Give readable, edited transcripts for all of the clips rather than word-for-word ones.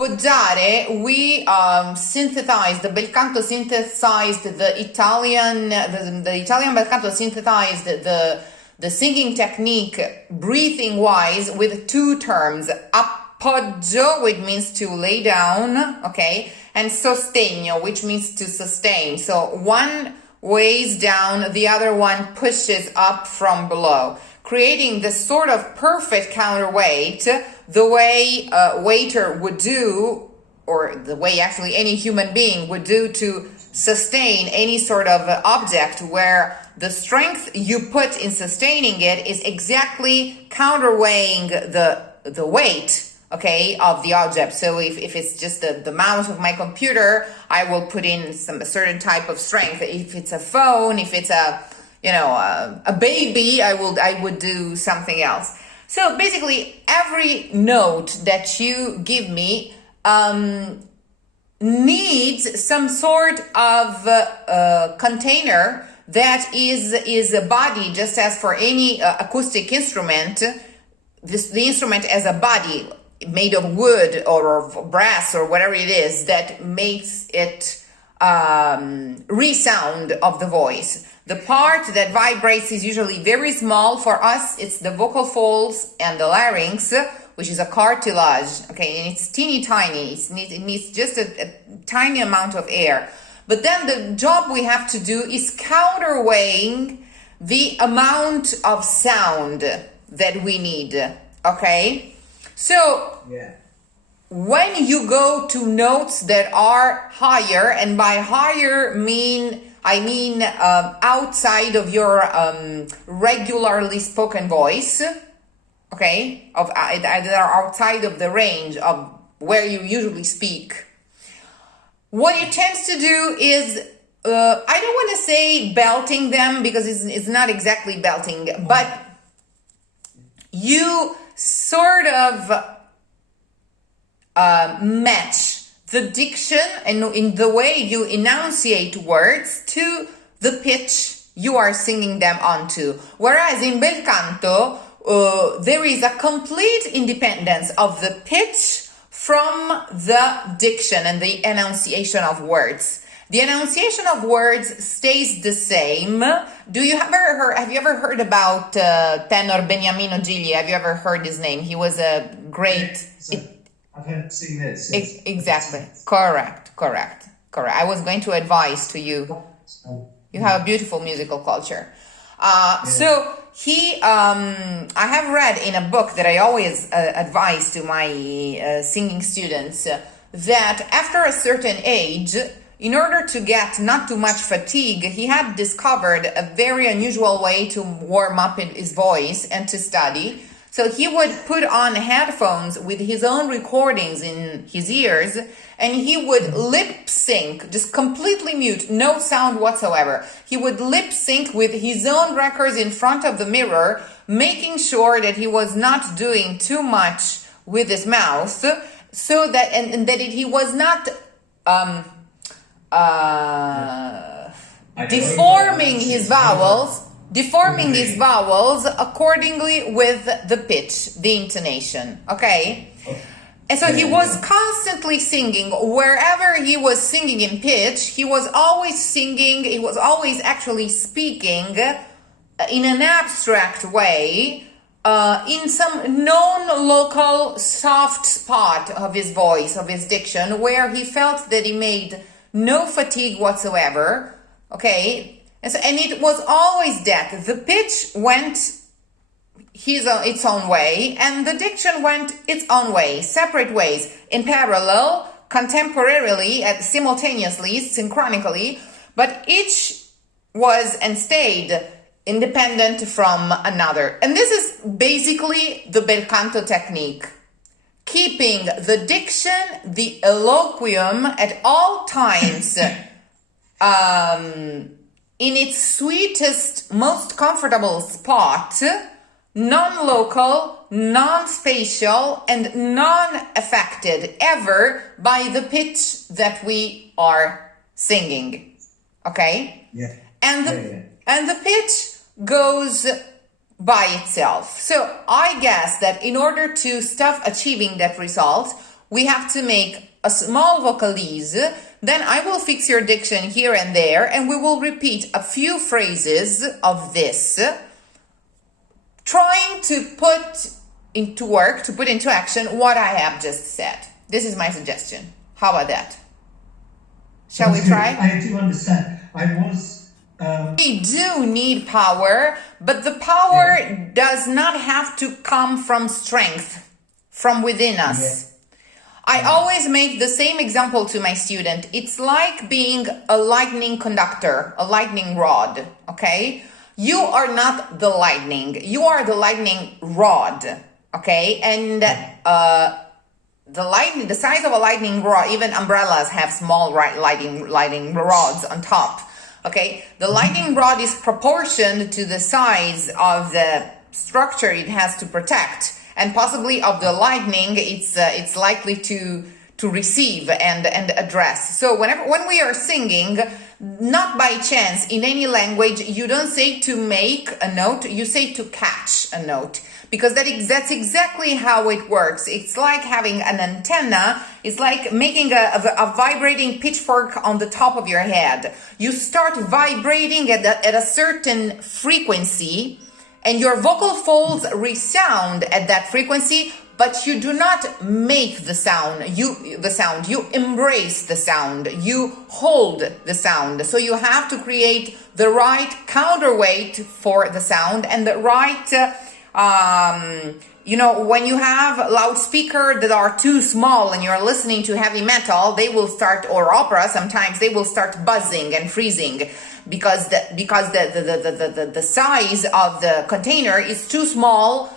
appoggiare, we synthesized, the Belcanto synthesized the Italian Belcanto synthesized the singing technique breathing wise with two terms: Appoggio, which means to lay down, okay, and sostegno, which means to sustain. So one weighs down, the other one pushes up from below, creating this sort of perfect counterweight, the way a waiter would do, or the way actually any human being would do to sustain any sort of object, where the strength you put in sustaining it is exactly counterweighing the weight, okay, of the object. So if it's just the mouse of my computer, I will put in a certain type of strength. If it's a phone, if it's a baby, I would do something else. So basically, every note that you give me needs some sort of container that is a body, just as for any acoustic instrument. The instrument as a body made of wood or of brass or whatever it is that makes it resound of the voice. The part that vibrates is usually very small. For us, it's the vocal folds and the larynx, which is a cartilage, okay, and it's teeny tiny. It needs just a tiny amount of air. But then the job we have to do is counterweighing the amount of sound that we need, okay? So when you go to notes that are higher, and by higher I mean outside of your regularly spoken voice, okay, that are outside of the range of where you usually speak, what it tends to do is, I don't want to say belting them, because it's not exactly belting, but you sort of match the diction and in the way you enunciate words to the pitch you are singing them onto. Whereas in Belcanto, there is a complete independence of the pitch from the diction and the enunciation of words. The enunciation of words stays the same. Have you ever heard about tenor Beniamino Gigli? Have you ever heard his name? He was a great... I've seen this. Exactly. Correct. I was going to advise to you. You have a beautiful musical culture. So I have read in a book that I always advise to my singing students that after a certain age, in order to get not too much fatigue, he had discovered a very unusual way to warm up his voice and to study. So he would put on headphones with his own recordings in his ears, and he would lip sync, just completely mute, no sound whatsoever. He would lip sync with his own records in front of the mirror, making sure that he was not doing too much with his mouth, so that and that he was not deforming his vowels accordingly with the pitch, the intonation, okay? And so he was constantly singing. Wherever he was singing in pitch, he was always actually speaking in an abstract way, in some known local soft spot of his voice, of his diction, where he felt that he made no fatigue whatsoever, okay? And it was always that the pitch went its own way and the diction went its own way, separate ways, in parallel, contemporarily, simultaneously, synchronically, but each was and stayed independent from another. And this is basically the Belcanto technique. Keeping the diction, the eloquium at all times in its sweetest, most comfortable spot, non-local, non-spatial, and non-affected ever by the pitch that we are singing. Okay? Yeah. And the pitch goes by itself. So I guess that in order to stop achieving that result, we have to make a small vocalise, then I will fix your diction here and there, and we will repeat a few phrases of this, trying to put into work, to put into action what I have just said. This is my suggestion. How about that? Shall we try? I do understand. We do need power, but the power does not have to come from strength, from within us. Yeah. I always make the same example to my student. It's like being a lightning conductor, a lightning rod, okay? You are not the lightning. You are the lightning rod, okay? And the size of a lightning rod, even umbrellas have small lightning rods on top, okay? The lightning rod is proportioned to the size of the structure it has to protect, and possibly of the lightning it's likely to receive and address. So when we are singing, not by chance in any language, you don't say to make a note, you say to catch a note, because that's exactly how it works. It's like having an antenna. It's like making a vibrating pitchfork on the top of your head. You start vibrating at a certain frequency, and your vocal folds resound at that frequency, but you do not make the sound. You embrace the sound. You hold the sound. So you have to create the right counterweight for the sound and the right, when you have loudspeakers that are too small and you're listening to heavy metal, they will start, or opera, sometimes they will start buzzing and freezing, because the size of the container is too small.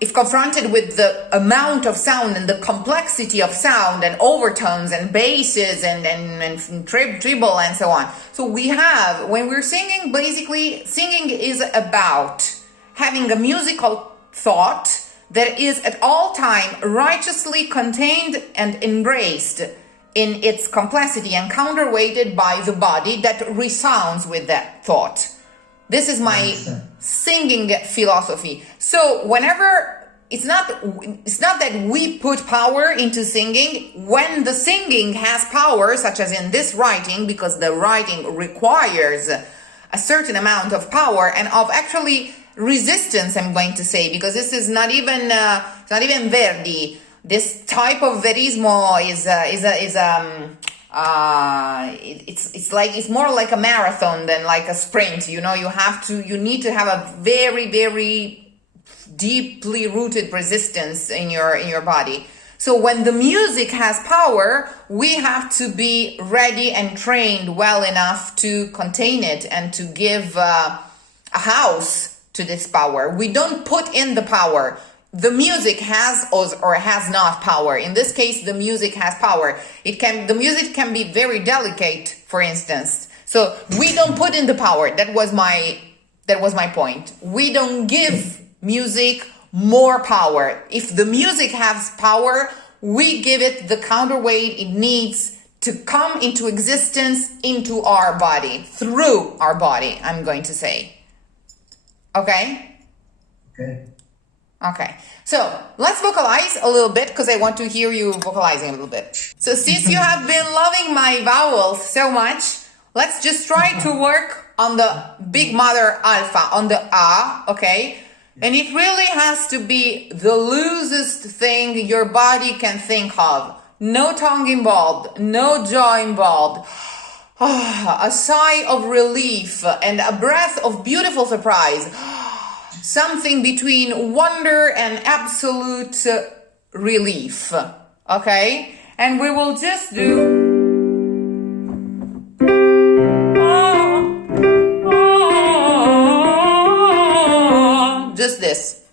If confronted with the amount of sound and the complexity of sound and overtones and basses and treble and so on. So we have, when we're singing, basically singing is about having a musical thought that is at all time righteously contained and embraced in its complexity and counterweighted by the body that resounds with that thought. This is my singing philosophy. So whenever it's not that we put power into singing, when the singing has power, such as in this writing, because the writing requires a certain amount of power and of actually resistance, I'm going to say, because this is not even Verdi. This type of verismo it's more like a marathon than like a sprint. You need to have a very, very deeply rooted resistance in your body. So when the music has power, we have to be ready and trained well enough to contain it and to give a house to this power. We don't put in the power. The music has or has not power. In this case, the music has power. The music can be very delicate, for instance. So we don't put in the power. That was my point. We don't give music more power. If the music has power, we give it the counterweight it needs to come into existence into our body, through our body, I'm going to say. Okay? Okay, so let's vocalize a little bit, because I want to hear you vocalizing a little bit. So since you have been loving my vowels so much, let's just try to work on the big mother alpha, on the A, okay? And it really has to be the loosest thing your body can think of. No tongue involved, no jaw involved. A sigh of relief and a breath of beautiful surprise. Something between wonder and absolute relief, okay? And we will just do... just this.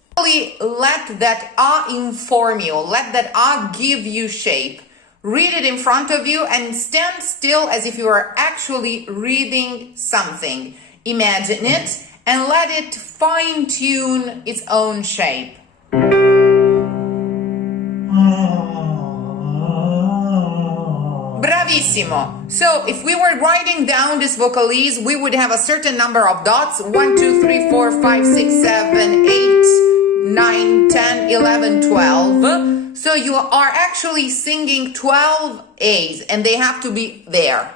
Let that inform you. Let that give you shape. Read it in front of you and stand still as if you are actually reading something. Imagine it and let it fine-tune its own shape. Bravissimo. So if we were writing down this vocalise, we would have a certain number of dots. 1, 2, 3, 4, 5, 6, 7, 8, 9, 10, 11, 12. So you are actually singing 12 A's and they have to be there.